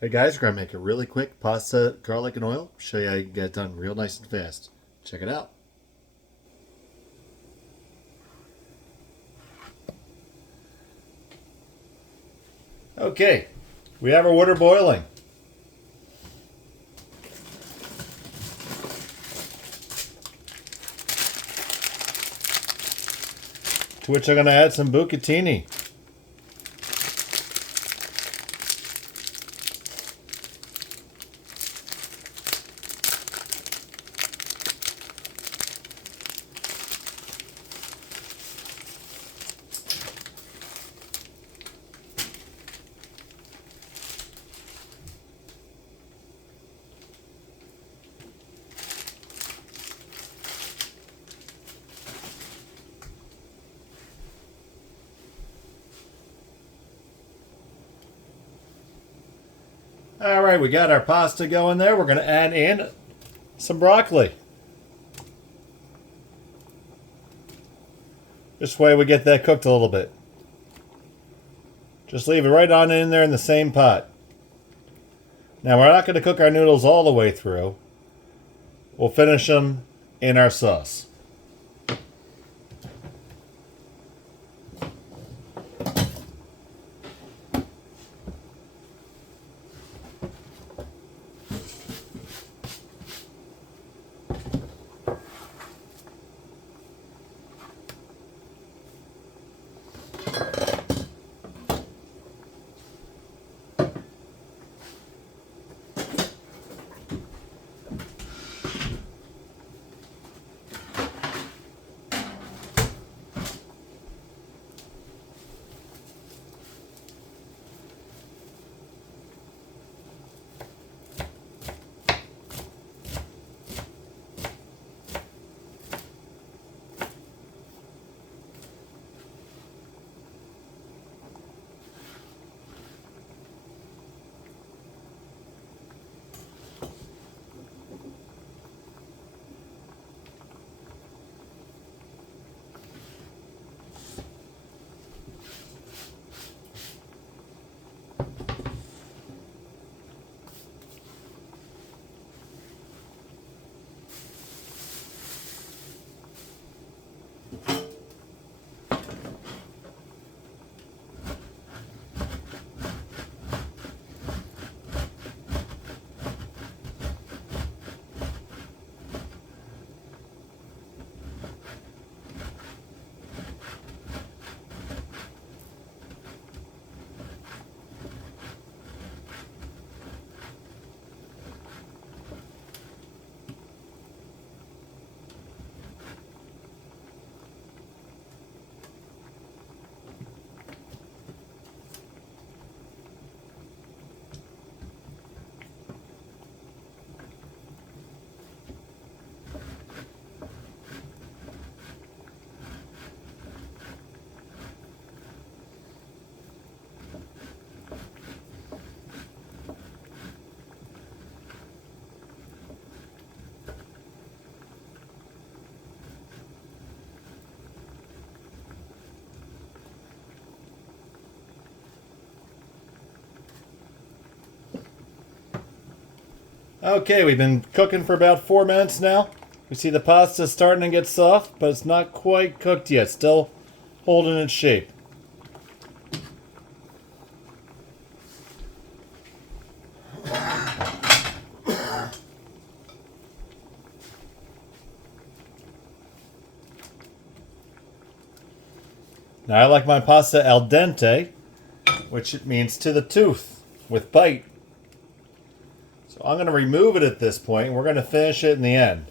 Hey guys, we're gonna make a really quick pasta, garlic and oil. Show you how you can get it done real nice and fast. Check it out. Okay, we have our water boiling. To which I'm gonna add some bucatini. All right, we got our pasta going there. We're gonna add in some broccoli. This way we get that cooked a little bit. Just leave it right on in there in the same pot. Now we're not going to cook our noodles all the way through. We'll finish them in our sauce. Okay, we've been cooking for about 4 minutes now. We see the pasta starting to get soft, but it's not quite cooked yet. Still holding its shape. Now I like my pasta al dente, which it means to the tooth, with bite. So I'm going to remove it at this point, and we're going to finish it in the end.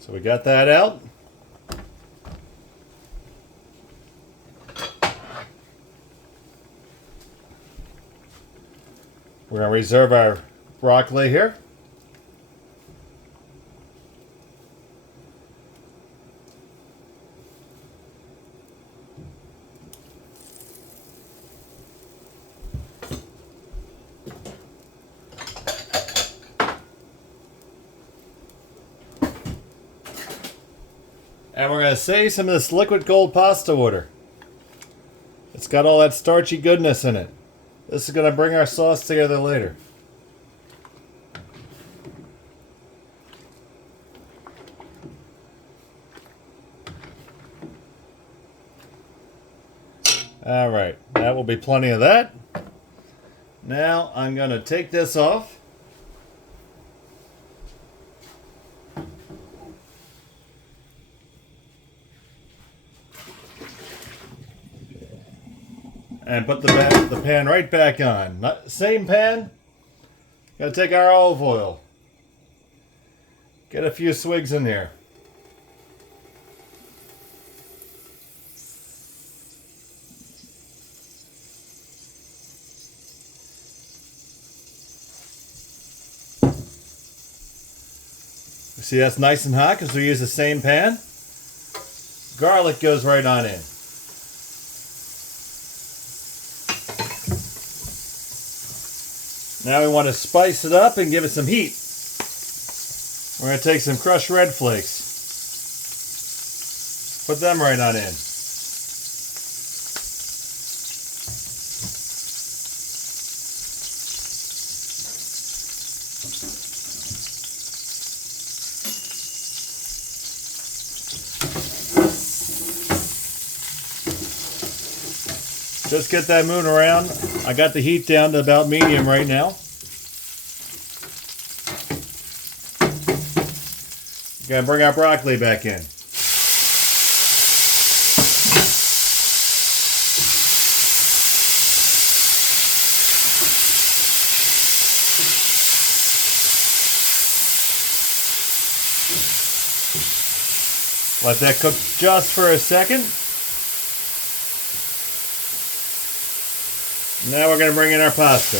So we got that out. We're going to reserve our broccoli here. And we're going to save some of this liquid gold pasta water. It's got all that starchy goodness in it. This is going to bring our sauce together later. Alright, that will be plenty of that. Now I'm going to take this off. And put the pan right back on. Same pan. Gonna take our olive oil. Get a few swigs in there. See, that's nice and hot because we use the same pan. Garlic goes right on in. Now we want to spice it up and give it some heat. We're going to take some crushed red flakes. Put them right on in. Just get that moving around. I got the heat down to about medium right now. Gonna bring our broccoli back in. Let that cook just for a second. Now we're going to bring in our pasta.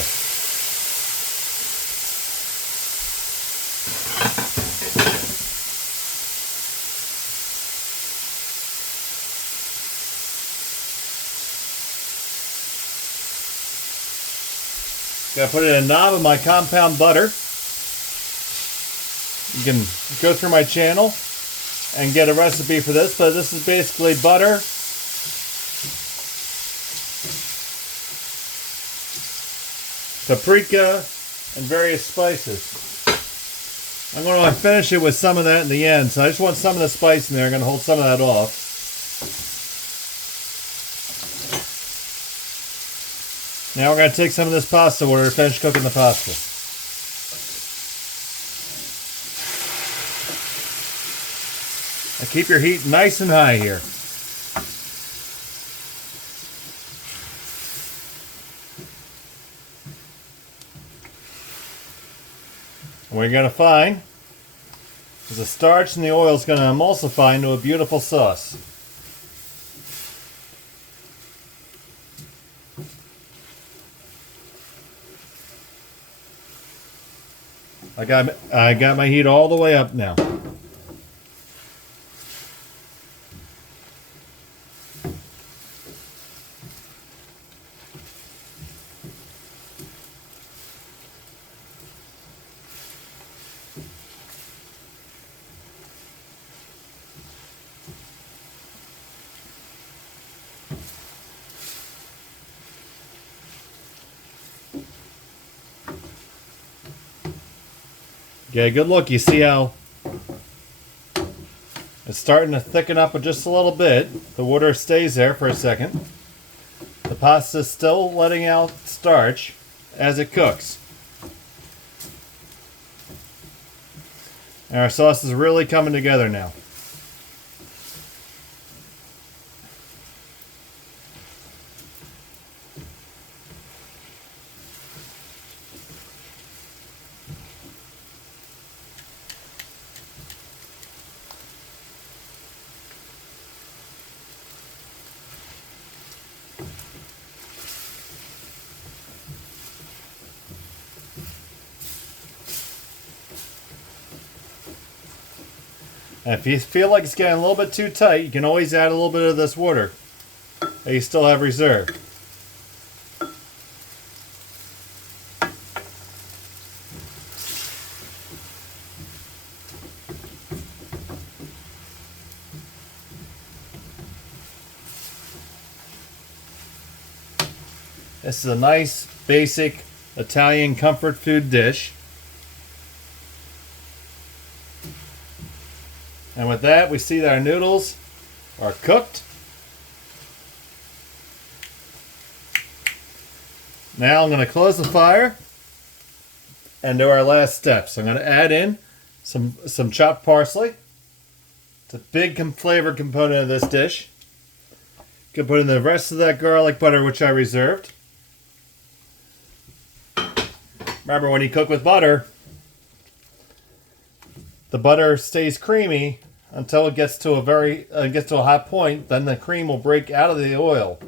Got to put in a knob of my compound butter. You can go through my channel and get a recipe for this, but this is basically butter, paprika, and various spices. I'm going to finish it with some of that in the end, so I just want some of the spice in there. I'm going to hold some of that off. Now we're going to take some of this pasta water to finish cooking the pasta. And keep your heat nice and high here. What you're going to find is the starch and the oil is going to emulsify into a beautiful sauce. I got my heat all the way up now. Yeah, good look. You see how it's starting to thicken up just a little bit. The water stays there for a second. The pasta is still letting out starch as it cooks. And our sauce is really coming together now. And if you feel like it's getting a little bit too tight, you can always add a little bit of this water that you still have reserved. This is a nice, basic Italian comfort food dish. And with that, we see that our noodles are cooked. Now I'm going to close the fire and do our last steps. I'm going to add in some chopped parsley. It's a big flavor component of this dish. You can put in the rest of that garlic butter, which I reserved. Remember, when you cook with butter, the butter stays creamy until it gets to a hot point. Then the cream will break out of the oil,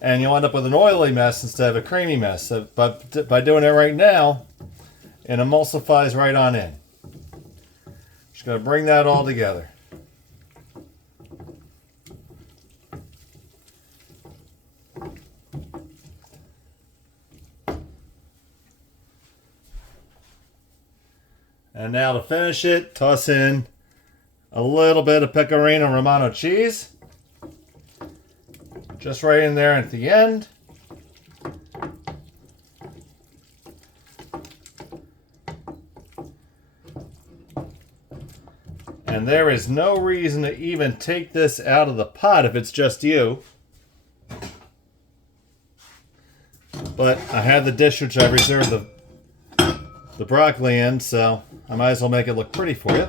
and you'll end up with an oily mess instead of a creamy mess. But by doing it right now, it emulsifies right on in. Just going to bring that all together. And now to finish it, toss in a little bit of Pecorino Romano cheese. Just right in there at the end. And there is no reason to even take this out of the pot if it's just you. But I had the dish which I reserved the broccoli in, so I might as well make it look pretty for you.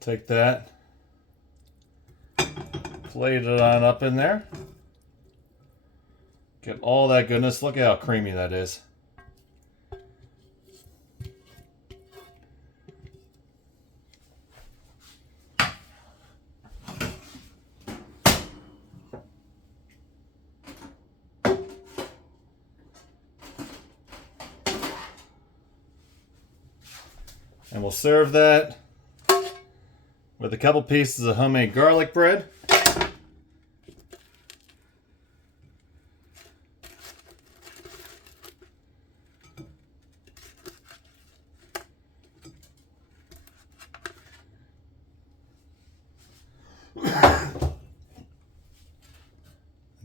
Take that, plate it on up in there. Get all that goodness. Look at how creamy that is. And we'll serve that with a couple pieces of homemade garlic bread.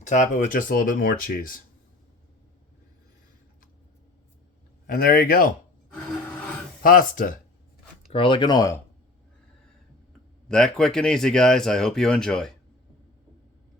Top it with just a little bit more cheese. And there you go. Pasta, garlic and oil. That quick and easy, guys. I hope you enjoy.